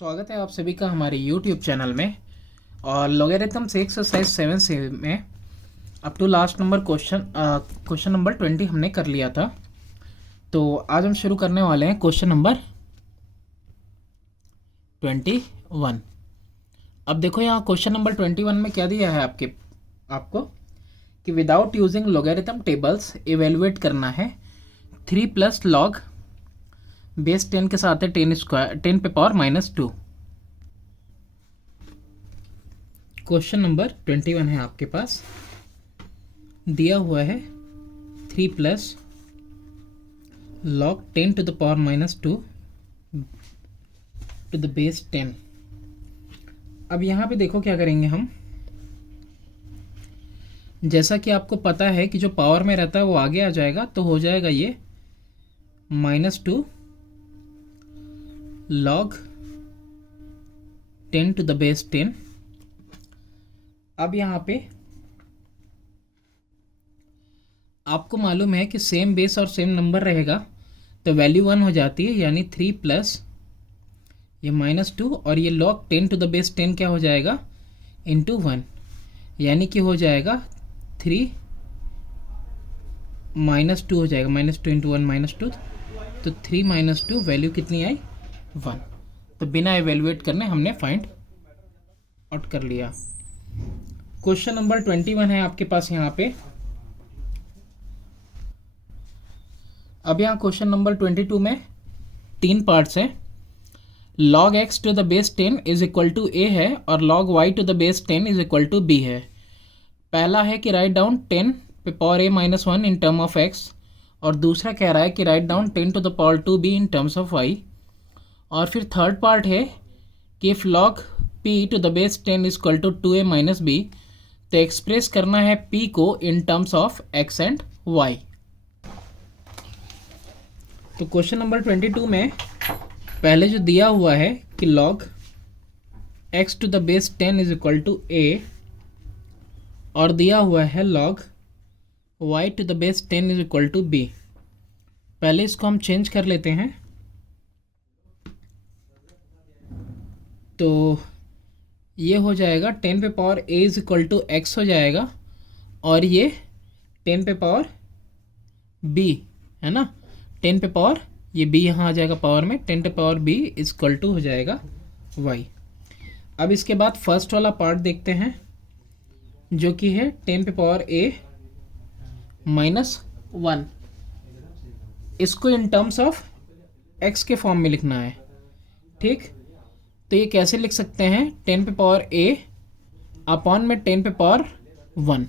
स्वागत है आप सभी का हमारे YouTube चैनल में। और लॉगरिथम्स एक्सरसाइज 7 से में up to last number question number 20 हमने कर लिया था। तो आज हम शुरू करने वाले हैं क्वेश्चन नंबर 21। अब देखो यहाँ क्वेश्चन नंबर 21 में क्या दिया है आपको कि without using logarithm tables evaluate करना है 3 प्लस लॉग बेस 10 के साथ है 10 पे पावर -2। क्वेश्चन नंबर 21 है आपके पास, दिया हुआ है 3 plus log 10 to the power -2 to the base 10। अब यहाँ पे देखो क्या करेंगे हम। जैसा कि आपको पता है कि जो पावर में रहता है वो आगे आ जाएगा, तो हो जाएगा ये -2 log 10 to the base 10। अब यहाँ पे आपको मालूम है कि सेम बेस और सेम नंबर रहेगा तो वैल्यू 1 हो जाती है, यानी 3 प्लस ये -2 और ये log 10 to the base 10 क्या हो जाएगा इंटू 1, यानी कि हो जाएगा 3 -2 हो जाएगा, -2 इंटू 1 -2, तो 3 -2 वैल्यू कितनी आई 1। तो बिना एवेलुएट करने हमने फाइंड आउट कर लिया। क्वेश्चन नंबर 21 है आपके पास यहाँ पे। अब यहाँ क्वेश्चन नंबर 22 में 3 पार्ट्स हैं। log x to the base 10 is equal to a है और log y to the base 10 is equal to b है। पहला है कि राइट डाउन 10 पे power a -1 in term of x, और दूसरा कह रहा है कि right down 10 to the power 2b in terms of y। और फिर थर्ड पार्ट है कि if log p to the base 10 is equal to 2a minus b, तो एक्सप्रेस करना है p को in terms of x and y। तो question number 22 में पहले जो दिया हुआ है कि log x to the base 10 is equal to a, और दिया हुआ है log y to the base 10 is equal to b। पहले इसको हम चेंज कर लेते हैं। तो ये हो जाएगा 10 पे power a is equal to x हो जाएगा, और ये 10 पे पावर b है ना, 10 पे पावर ये b यहाँ आ जाएगा पावर में, 10 पे power b is equal to हो जाएगा y। अब इसके बाद फर्स्ट वाला पार्ट देखते हैं जो कि है 10 पे पावर a -1। इसको इन टर्म्स ऑफ x के फॉर्म में लिखना है, ठीक। तो ये कैसे लिख सकते हैं, 10 पे पावर a अपॉन में 10 पे पावर 1,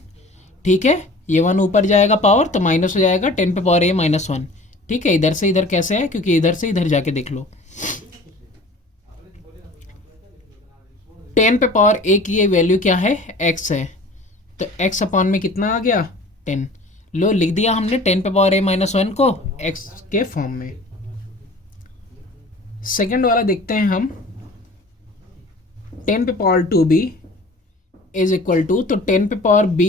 ठीक है। ये 1 ऊपर जाएगा पावर तो माइनस हो जाएगा 10 पे पावर a -1, ठीक है। इधर से इधर कैसे है, क्योंकि इधर से इधर जाके देख लो। 10 पे पावर a की ये वैल्यू क्या है, x है, तो x अपॉन में कितना आ गया 10। लो लिख दिया हमने 10 पे पावर a -1 को x के फॉर्म में। सेकेंड वाला देखते हैं हम, 10 पे power 2b is equal to, तो 10 पे पावर b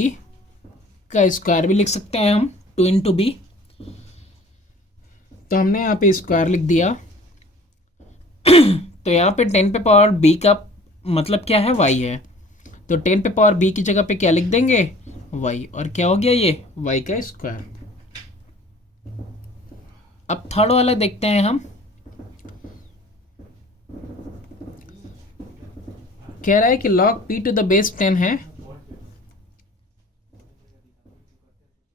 का स्क्वायर भी लिख सकते हैं हम, 2 इंटू b। तो हमने यहाँ पे स्क्वायर लिख दिया। तो यहाँ पे 10 पे पावर b का मतलब क्या है, y है, तो 10 पे पावर b की जगह पे क्या लिख देंगे y, और क्या हो गया ये y का स्क्वायर। अब थर्ड वाला देखते हैं हम। कह रहा है कि log p to the base 10 है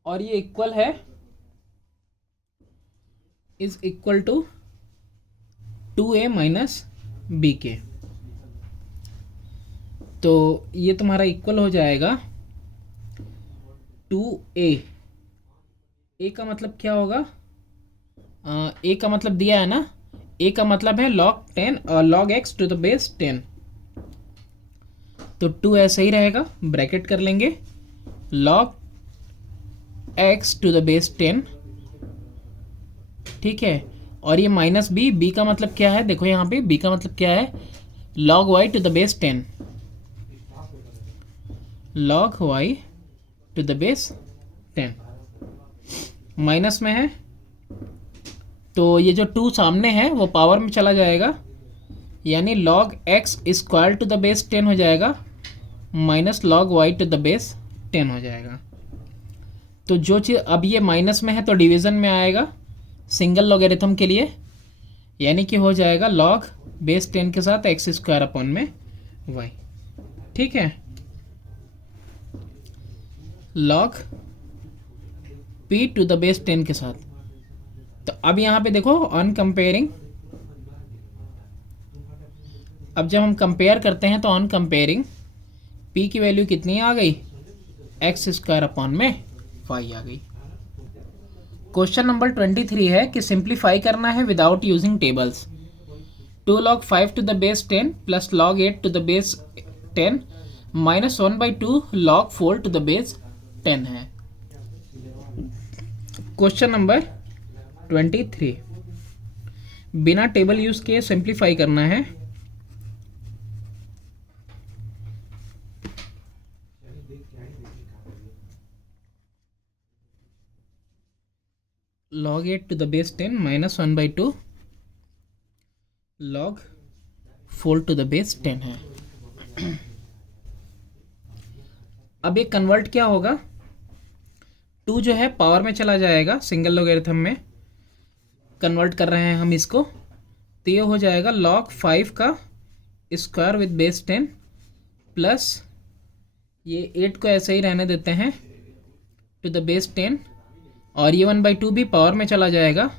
और ये इक्वल है is equal to 2a minus b के। तो ये तुम्हारा इक्वल हो जाएगा 2a। a का मतलब क्या होगा, a का मतलब दिया है ना, a का मतलब है log x to the base 10, तो 2 ऐसे ही रहेगा, ब्रैकेट कर लेंगे, log x to the base 10, ठीक है। और ये माइनस b का मतलब क्या है, देखो यहाँ पे b का मतलब क्या है, log y to the base 10, log y to the base 10 minus में है, तो ये जो 2 सामने है वो पावर में चला जाएगा, यानी log x square to the base 10 हो जाएगा minus log y to the base 10 हो जाएगा। तो जो चीज़ अब ये माइनस में है तो डिवीज़न में आएगा सिंगल लॉगरिथम के लिए, यानी कि हो जाएगा log बेस 10 के साथ एक्स स्क्वायर अपॉन में y। ठीक है, log p to the base 10 के साथ। तो अब यहाँ पे देखो ऑन कंपेयरिंग, अब जब हम कंपेयर करते हैं तो ऑन कंपेयरिंग p की वैल्यू कितनी आ गई, एक्स स्क्वायर अपॉन में y आ गई। क्वेश्चन नंबर 23 है कि सिंप्लीफाई करना है without using tables. 2 log 5 to the base 10 plus log 8 to the base 10 minus 1/2 log 4 to the base 10 है। क्वेश्चन नंबर 23 बिना टेबल यूज किए सिंप्लीफाई करना है। log 8 to the base 10 minus 1/2 log 4 to the base 10 है। अब ये convert क्या होगा, 2 जो है पावर में चला जाएगा, सिंगल लॉगरिथम में कन्वर्ट कर रहे हैं हम इसको, तो ये हो जाएगा log 5 का स्क्वायर विद बेस 10 प्लस ये 8 को ऐसे ही रहने देते हैं टू द बेस 10, और ये 1/2 भी पावर में चला जाएगा,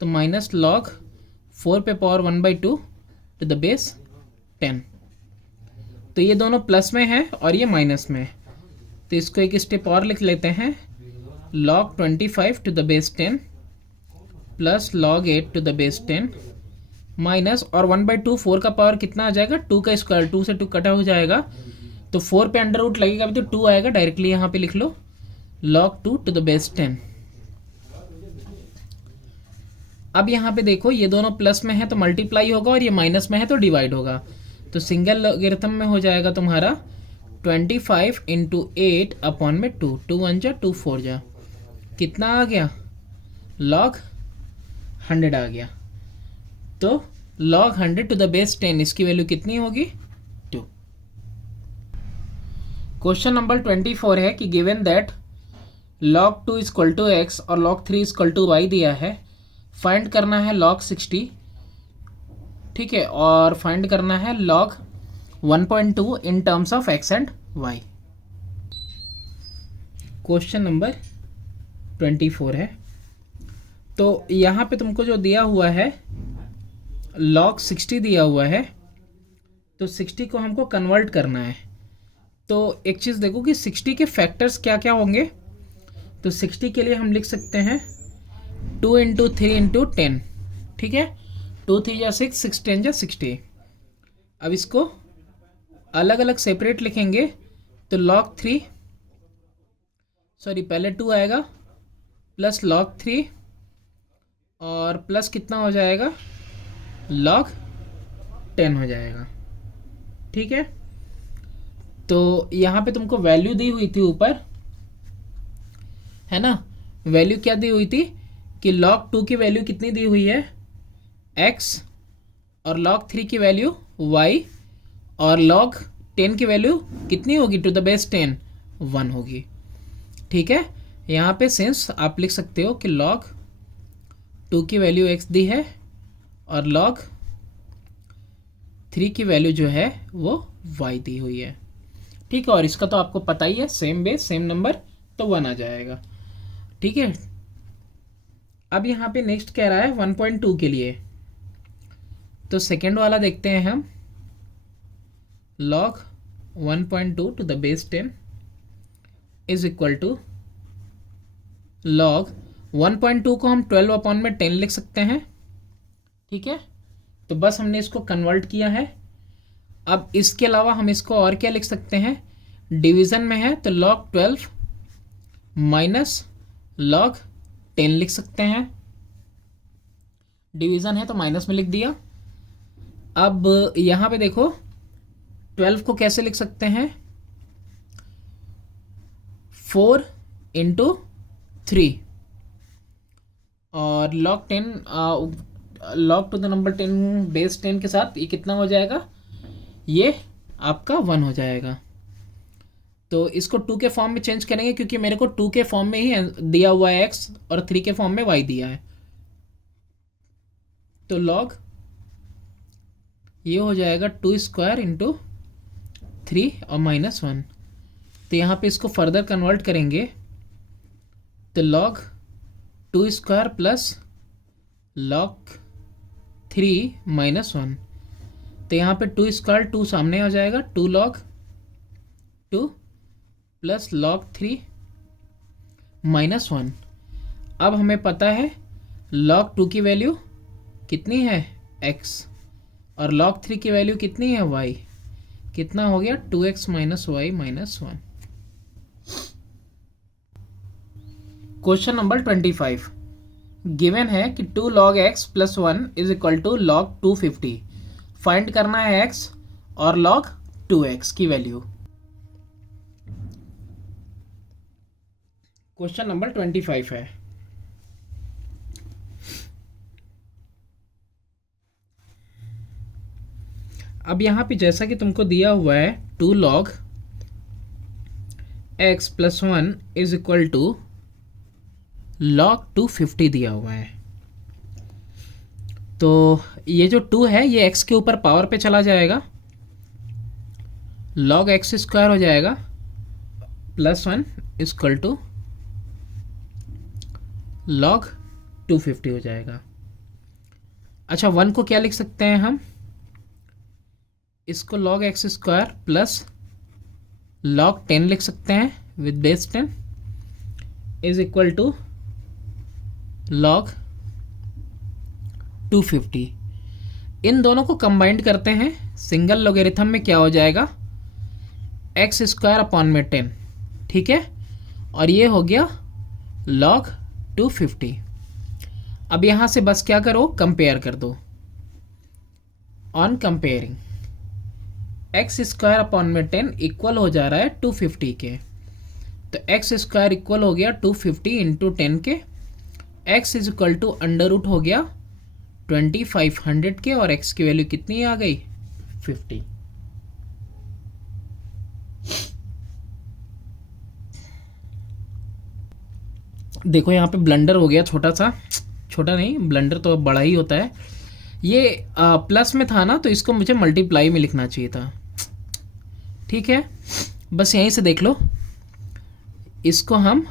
तो माइनस log 4 पे पावर 1/2 टू द बेस 10। तो ये दोनों प्लस में है और ये माइनस में है, तो इसको एक स्टेप और लिख लेते हैं, log 25 to the base 10 plus log 8 to the base 10 minus, और 1/2 4 का पावर कितना आ जाएगा, 2 का स्क्वायर, 2 से 2 कटा हो जाएगा, तो 4 पे अंडर रूट लगेगा अभी तो 2 आएगा, डायरेक्टली यहाँ पे लिख लो log 2 टू द बेस 10। अब यहाँ पे देखो ये दोनों प्लस में है तो मल्टीप्लाई होगा और ये माइनस में है तो डिवाइड होगा, तो सिंगल लॉगरिथम में हो जाएगा तुम्हारा 25 इंटू 8 अपॉन में 2, 2 1 जा 2 4 जा, कितना आ गया, log 100 आ गया। तो log 100 टू द बेस 10 इसकी वैल्यू कितनी होगी, 2। क्वेश्चन नंबर 24 है कि given that log 2 equal to x और log 3 इक्वल टू वाई दिया है, फाइंड करना है log 60, ठीक है, और फाइंड करना है log 1.2 in terms of x and y. Question number 24 है, तो यहाँ पे तुमको जो दिया हुआ है log 60 दिया हुआ है, तो 60 को हमको कन्वर्ट करना है। तो एक चीज़ देखो कि 60 के फैक्टर्स क्या क्या होंगे, तो 60 के लिए हम लिख सकते हैं 2 इंटू 3 इंटू 10, ठीक है, 2 3 या 6, 6 10 या 60। अब इसको अलग अलग सेपरेट लिखेंगे, तो log 3 सॉरी पहले 2 आएगा प्लस log 3 और प्लस कितना हो जाएगा, log 10 हो जाएगा, ठीक है। तो यहाँ पे तुमको वैल्यू दी हुई थी ऊपर, है ना, वैल्यू क्या दी हुई थी कि log 2 की वैल्यू कितनी दी हुई है, x, और log 3 की वैल्यू y, और log 10 की वैल्यू कितनी होगी टू द बेस 10, 1 होगी, ठीक है। यहाँ पे सिंस आप लिख सकते हो कि log 2 की वैल्यू x दी है और log 3 की वैल्यू जो है वो y दी हुई है, ठीक है, और इसका तो आपको पता ही है सेम बेस सेम नंबर, तो 1 आ जाएगा, ठीक है। अब यहाँ पे नेक्स्ट कह रहा है 1.2 के लिए, तो सेकेंड वाला देखते हैं हम, log 1.2 to the base 10 is equal to log 1.2 को हम 12 अपॉन में 10 लिख सकते हैं, ठीक है, तो बस हमने इसको कन्वर्ट किया है। अब इसके अलावा हम इसको और क्या लिख सकते हैं, डिवीज़न में है तो log 12 माइनस log 10 लिख सकते हैं, डिवीज़न है तो माइनस में लिख दिया। अब यहाँ पे देखो 12 को कैसे लिख सकते हैं, 4 इंटू 3, और log 10 log to the number 10 base 10 के साथ ये कितना हो जाएगा, ये आपका 1 हो जाएगा। तो इसको 2 के फॉर्म में चेंज करेंगे क्योंकि मेरे को 2 के फॉर्म में ही दिया हुआ है x और 3 के फॉर्म में y दिया है। तो log ये हो जाएगा 2 स्क्वायर इंटू 3 और -1। तो यहाँ पे इसको फर्दर कन्वर्ट करेंगे तो log 2 स्क्वायर प्लस log 3 -1। तो यहाँ पे 2 स्क्वायर 2 सामने आ जाएगा, 2 log 2 प्लस log 3 -1। अब हमें पता है log 2 की वैल्यू कितनी है x और log 3 की वैल्यू कितनी है y। कितना हो गया 2x - y - 1। Question number 25 given है कि 2 log x + 1 is equal to log 250। Find करना है x और log 2x की वैल्यू। क्वेश्चन नंबर 25 है। अब यहाँ पे जैसा कि तुमको दिया हुआ है 2 log x + 1 is equal to log 250 दिया हुआ है। तो ये जो 2 है ये x के ऊपर पावर पे चला जाएगा, log x स्क्वायर हो जाएगा +1 इक्वल टू log 250 हो जाएगा। अच्छा 1 को क्या लिख सकते हैं हम, इसको log x square plus log 10 लिख सकते हैं with base 10 is equal to log 250। इन दोनों को कंबाइंड करते हैं, सिंगल लॉगरिथम में क्या हो जाएगा x स्क्वायर अपॉन में 10, ठीक है। और ये हो गया log 250। अब यहाँ से बस क्या करो, कंपेयर कर दो। On comparing x square upon में 10 इक्वल हो जा रहा है 250 के। तो x स्क्वायर इक्वल हो गया 250 इंटू 10 के, x is equal to under root हो गया 2500 के, और x की वैल्यू कितनी आ गई 50। देखो यहाँ पे ब्लंडर हो गया छोटा सा, छोटा नहीं ब्लंडर तो बड़ा ही होता है। ये प्लस में था ना तो इसको मुझे मल्टीप्लाई में लिखना चाहिए था, ठीक है। बस यहीं से देख लो, इसको हम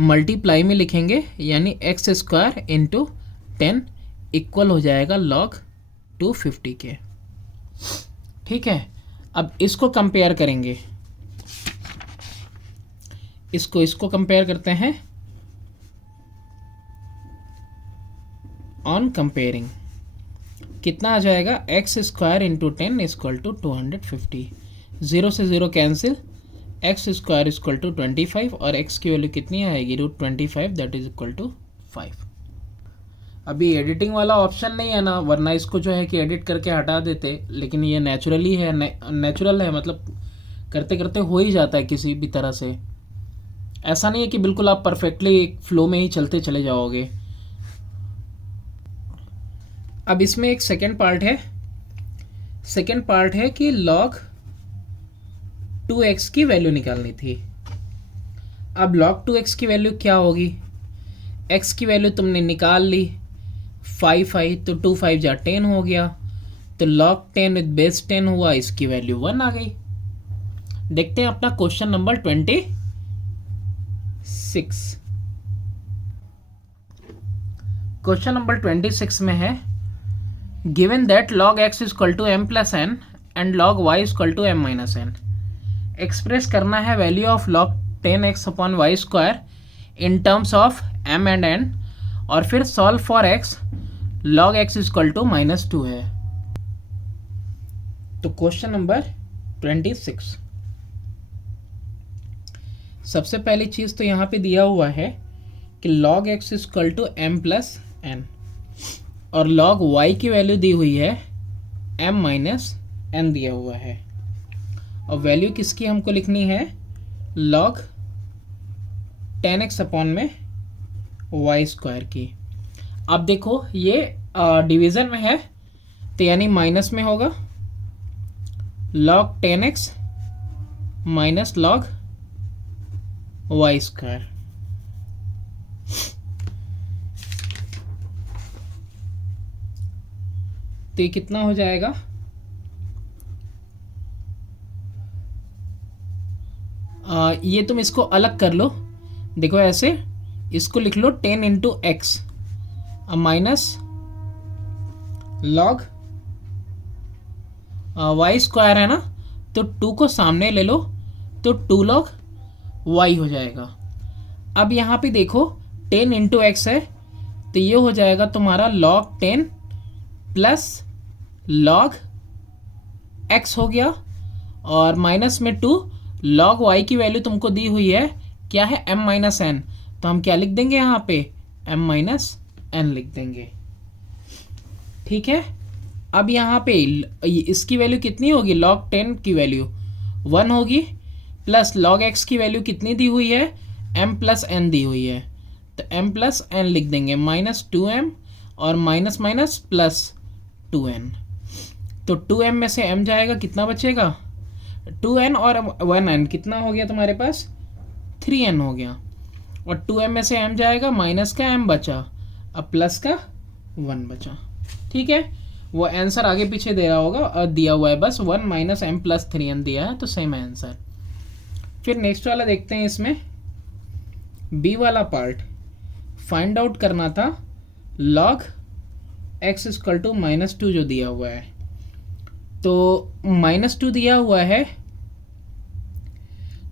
मल्टीप्लाई में लिखेंगे यानी x स्क्वायर इंटू 10 इक्वल हो जाएगा log 250 के, ठीक है। अब इसको कंपेयर करेंगे, इसको कंपेयर करते हैं। ऑन कंपेयरिंग कितना आ जाएगा x square into 10 equal to 250। 0 से 0 cancel, x square equal to 25 और x की वैल्यू कितनी आएगी √25 दैट इज इक्वल टू 5। अभी एडिटिंग वाला ऑप्शन नहीं है ना, वरना इसको जो है कि एडिट करके हटा देते, लेकिन ये नेचुरली है, नेचुरल है, मतलब करते करते हो ही जाता है किसी भी तरह से। ऐसा नहीं है कि बिल्कुल आप परफेक्टली फ्लो में ही चलते चले जाओगे। अब इसमें एक सेकेंड पार्ट है कि log 2x की वैल्यू निकालनी थी। अब log 2x की वैल्यू क्या होगी, x की वैल्यू तुमने निकाल ली, 5 आई तो 2 5 जा 10 हो गया, तो log 10 विद बेस 10 हुआ, इसकी वैल्यू 1 आ गई। देखते हैं अपना क्वेश्चन नंबर 26। क्वेश्चन नंबर 26 में है given that log x equal to m plus n and log y equal to m minus n। Express करना है value of log 10x upon y square in terms of m and n, और फिर solve for x log x equal to -2 है। तो question number 26, सबसे पहली चीज तो यहाँ पे दिया हुआ है कि log x equal to m plus n, और log y की वैल्यू दी हुई है m माइनस n दिया हुआ है, और वैल्यू किसकी हमको लिखनी है log 10x अपॉन में y स्क्वायर की। अब देखो ये डिवीज़न में है तो यानी माइनस में होगा, log 10x minus log y square. तो ये कितना हो जाएगा, ये तुम इसको अलग कर लो, देखो ऐसे इसको लिख लो 10 into x minus log y square है ना, तो 2 को सामने ले लो तो 2 लॉग वाई हो जाएगा। अब यहाँ पे देखो 10 इंटू एक्स है तो ये हो जाएगा तुम्हारा लॉग 10 प्लस लॉग एक्स हो गया, और माइनस में 2 लॉग वाई की वैल्यू तुमको दी हुई है क्या है, m माइनस एन, तो हम क्या लिख देंगे यहाँ पे m माइनस एन लिख देंगे। ठीक है, अब यहाँ पे इसकी वैल्यू कितनी होगी, log 10 की वैल्यू 1 होगी, प्लस log x की वैल्यू कितनी दी हुई है, m प्लस एन दी हुई है, तो m प्लस एन लिख देंगे, माइनस 2m और माइनस माइनस प्लस 2n, तो 2m में से m जाएगा, कितना बचेगा 2n और 1n, कितना हो गया तुम्हारे पास 3n हो गया, और 2m में से m जाएगा, माइनस का m बचा, अब प्लस का 1 बचा। ठीक है, वो आंसर आगे पीछे दे रहा होगा और दिया हुआ है बस 1 माइनस m प्लस 3n दिया है, तो सेम आंसर। फिर नेक्स्ट वाला देखते हैं, इसमें बी वाला पार्ट फाइंड आउट करना था log x इक्वल टू -2 जो दिया हुआ है, तो -2 दिया हुआ है,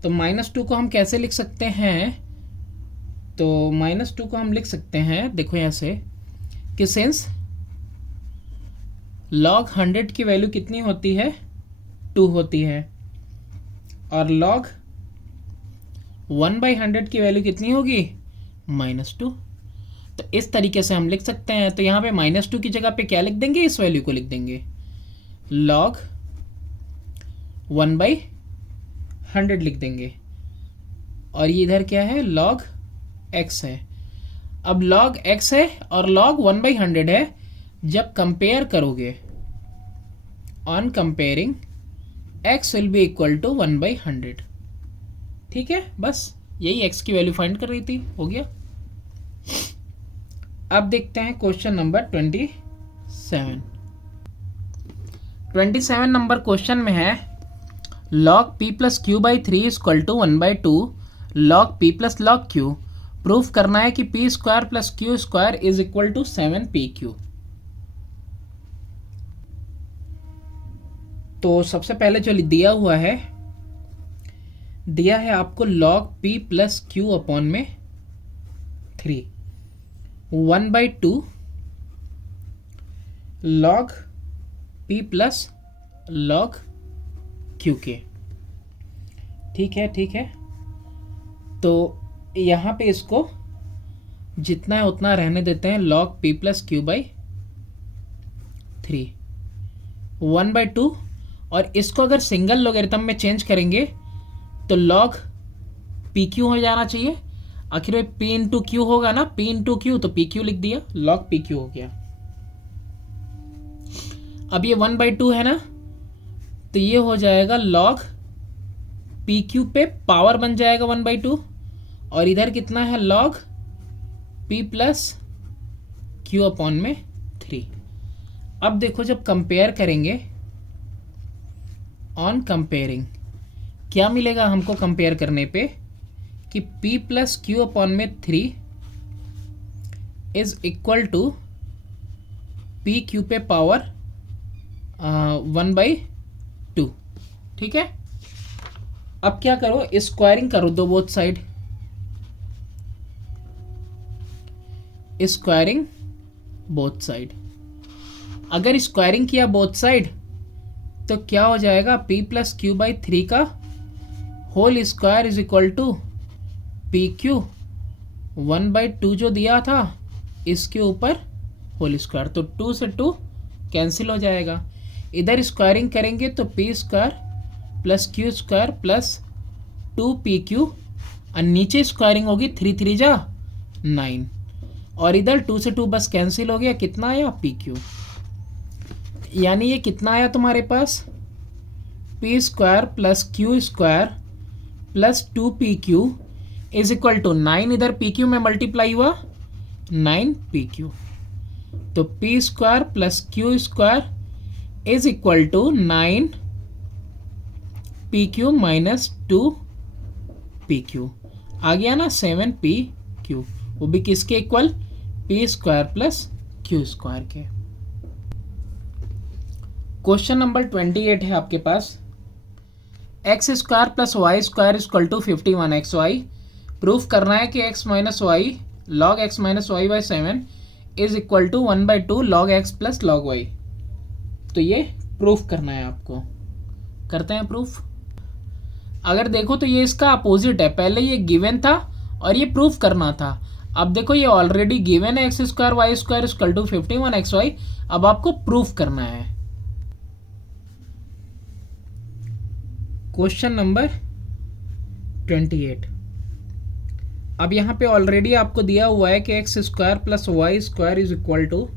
तो -2 को हम कैसे लिख सकते हैं, तो -2 को हम लिख सकते हैं, देखो ऐसे कि सिंस log 100 की वैल्यू कितनी होती है 2 होती है, और log 1/100 की वैल्यू कितनी होगी -2, तो इस तरीके से हम लिख सकते हैं। तो यहाँ पे -2 की जगह पे क्या लिख देंगे, इस वैल्यू को लिख देंगे log 1/100 लिख देंगे, और ये इधर क्या है log x है। अब log x है और log 1/100 है, जब कंपेयर करोगे on comparing x will be equal to 1/100। ठीक है, बस यही x की वैल्यू फाइंड कर रही थी, हो गया। अब देखते हैं क्वेश्चन नंबर 27 नंबर क्वेश्चन में है log p plus q by 3 equal to 1/2 log p plus log q, proof करना है कि p square plus q square is equal to 7pq। तो सबसे पहले जो दिया हुआ है, दिया है आपको log p plus Q upon में 3 1/2 log p plus log q के। ठीक है, ठीक है, तो यहाँ पे इसको जितना है उतना रहने देते हैं, log p plus q by 3 1/2, और इसको अगर सिंगल लॉगरिथम में चेंज करेंगे तो log पी क्यू हो जाना चाहिए, आखिर में p इंटू क्यू होगा ना, p इंटू क्यू, तो pq लिख दिया, log pq हो गया। अब ये 1/2 है ना, तो ये हो जाएगा log pq पे पावर बन जाएगा 1/2, और इधर कितना है log p plus Q upon में 3। अब देखो जब कंपेयर करेंगे ऑन कंपेयरिंग क्या मिलेगा हमको कंपेयर करने पे, कि p प्लस क्यू अपॉन में 3 is equal to p q पे पावर 1/2। ठीक है, अब क्या करो, स्क्वायरिंग करो दो both side, squaring both side. अगर स्क्वायरिंग किया बोथ साइड तो क्या हो जाएगा, p प्लस क्यू बाई 3 का whole square is equal to p q 1/2 जो दिया था इसके ऊपर होल स्क्वायर, तो 2 से 2 कैंसिल हो जाएगा। इधर स्क्वायरिंग करेंगे तो p square plus Q square plus 2pq, और नीचे स्क्वायरिंग होगी 3 3 जा 9, और इधर 2 से 2 बस कैंसिल हो गया, कितना आया पी क्यू, यानी ये कितना आया तुम्हारे पास P square plus Q square plus 2 P Q is equal to 9, इधर पी क्यू में मल्टीप्लाई हुआ 9 पी क्यू, तो P square plus Q square is equal to 9 P Q minus 2 P Q, आ गया ना 7 पी क्यू, वो भी किसके इक्वल, P square plus Q square के। क्वेश्चन नंबर 28 है आपके पास, X square plus Y square equal to 51 x y, proof करना है कि x minus y log x minus y by 7 is equal to 1/2 log x plus log y. तो ये proof करना है आपको, करते हैं प्रूफ। अगर देखो तो ये इसका अपोजिट है, पहले ये गिवन था और ये प्रूफ करना था, अब देखो ये ऑलरेडी गिवन है x square y square equal to 51 x y, अब आपको प्रूफ करना है। क्वेश्चन नंबर 28, अब यहाँ पे ऑलरेडी आपको दिया हुआ है कि x square plus Y square is equal to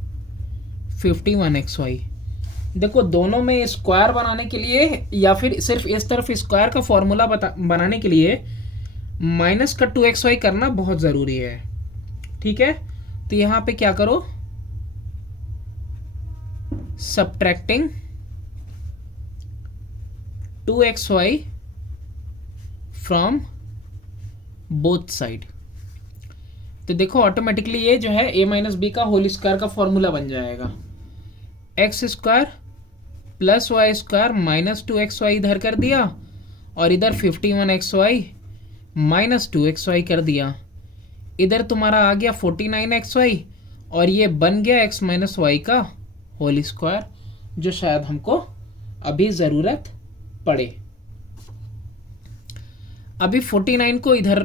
51 x y. देखो दोनों में स्क्वायर बनाने के लिए या फिर सिर्फ इस तरफ स्क्वायर का फॉर्मूला बनाने के लिए माइनस का 2xy करना बहुत ज़रूरी है, ठीक है। तो यहाँ पे क्या करो, subtracting 2xy from both side, तो देखो ऑटोमेटिकली ये जो है a माइनस बी का होल स्क्वायर का फॉर्मूला बन जाएगा, x square plus Y square minus 2xy इधर कर दिया और इधर 51 xy माइनस 2xy कर दिया, इधर तुम्हारा आ गया 49 xy और ये बन गया x माइनस वाई का होल स्क्वायर, जो शायद हमको अभी ज़रूरत पड़े। अभी 49 को इधर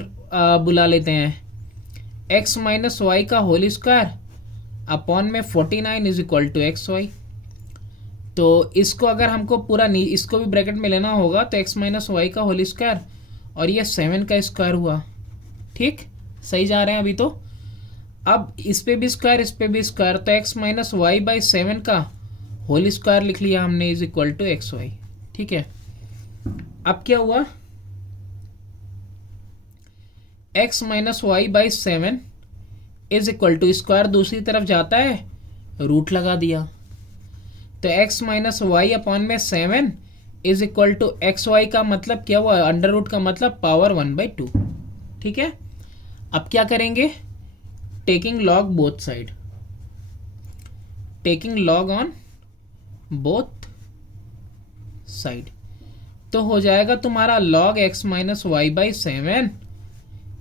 बुला लेते हैं, x माइनस वाई का होल स्क्वायर अपॉन में 49 is equal to x y. तो इसको अगर हमको पूरा इसको भी ब्रैकेट में लेना होगा तो x माइनस वाई का होल स्क्वायर और ये 7 का स्क्वायर हुआ, ठीक, सही जा रहे हैं अभी। तो अब इस पे भी स्क्वायर इस पे भी स्क्वायर, तो x माइनस वाई बाई 7 का होल स्क्वायर लिख लिया हमने is equal to x y, ठीक है। अब क्या हुआ, x minus y by 7 is equal to square दूसरी तरफ जाता है, रूट लगा दिया, तो x माइनस वाई अपॉन में 7 is equal to x y का मतलब क्या हुआ, अंडर रूट का मतलब पावर 1/2, ठीक है। अब क्या करेंगे, taking log both side, taking log on both side, तो हो जाएगा तुम्हारा log x minus y by 7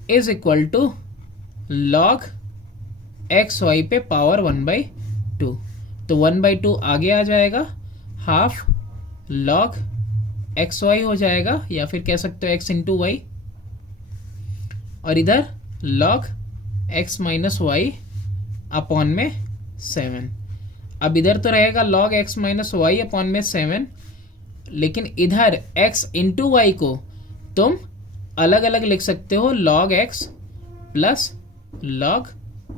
is equal to log x y पे पावर 1/2, तो 1/2 आगे आ जाएगा, हाफ लॉग एक्स वाई हो जाएगा, या फिर कह सकते हो x इंटू वाई, और इधर log x minus y upon में 7। अब इधर तो रहेगा log x minus y upon में 7, लेकिन इधर x इंटू वाई को तुम अलग अलग लिख सकते हो log x plus log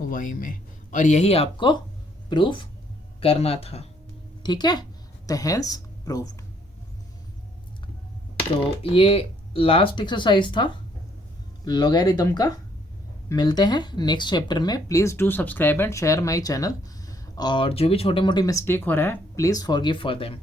y में, और यही आपको प्रूफ करना था, ठीक है। तो हेंस प्रूव्ड। तो ये लास्ट एक्सरसाइज था लॉगरिथम का। मिलते हैं नेक्स्ट चैप्टर में। Please do subscribe and share my channel, और जो भी छोटे मोटे मिस्टेक हो रहा है प्लीज़ फॉरगिव फॉर देम।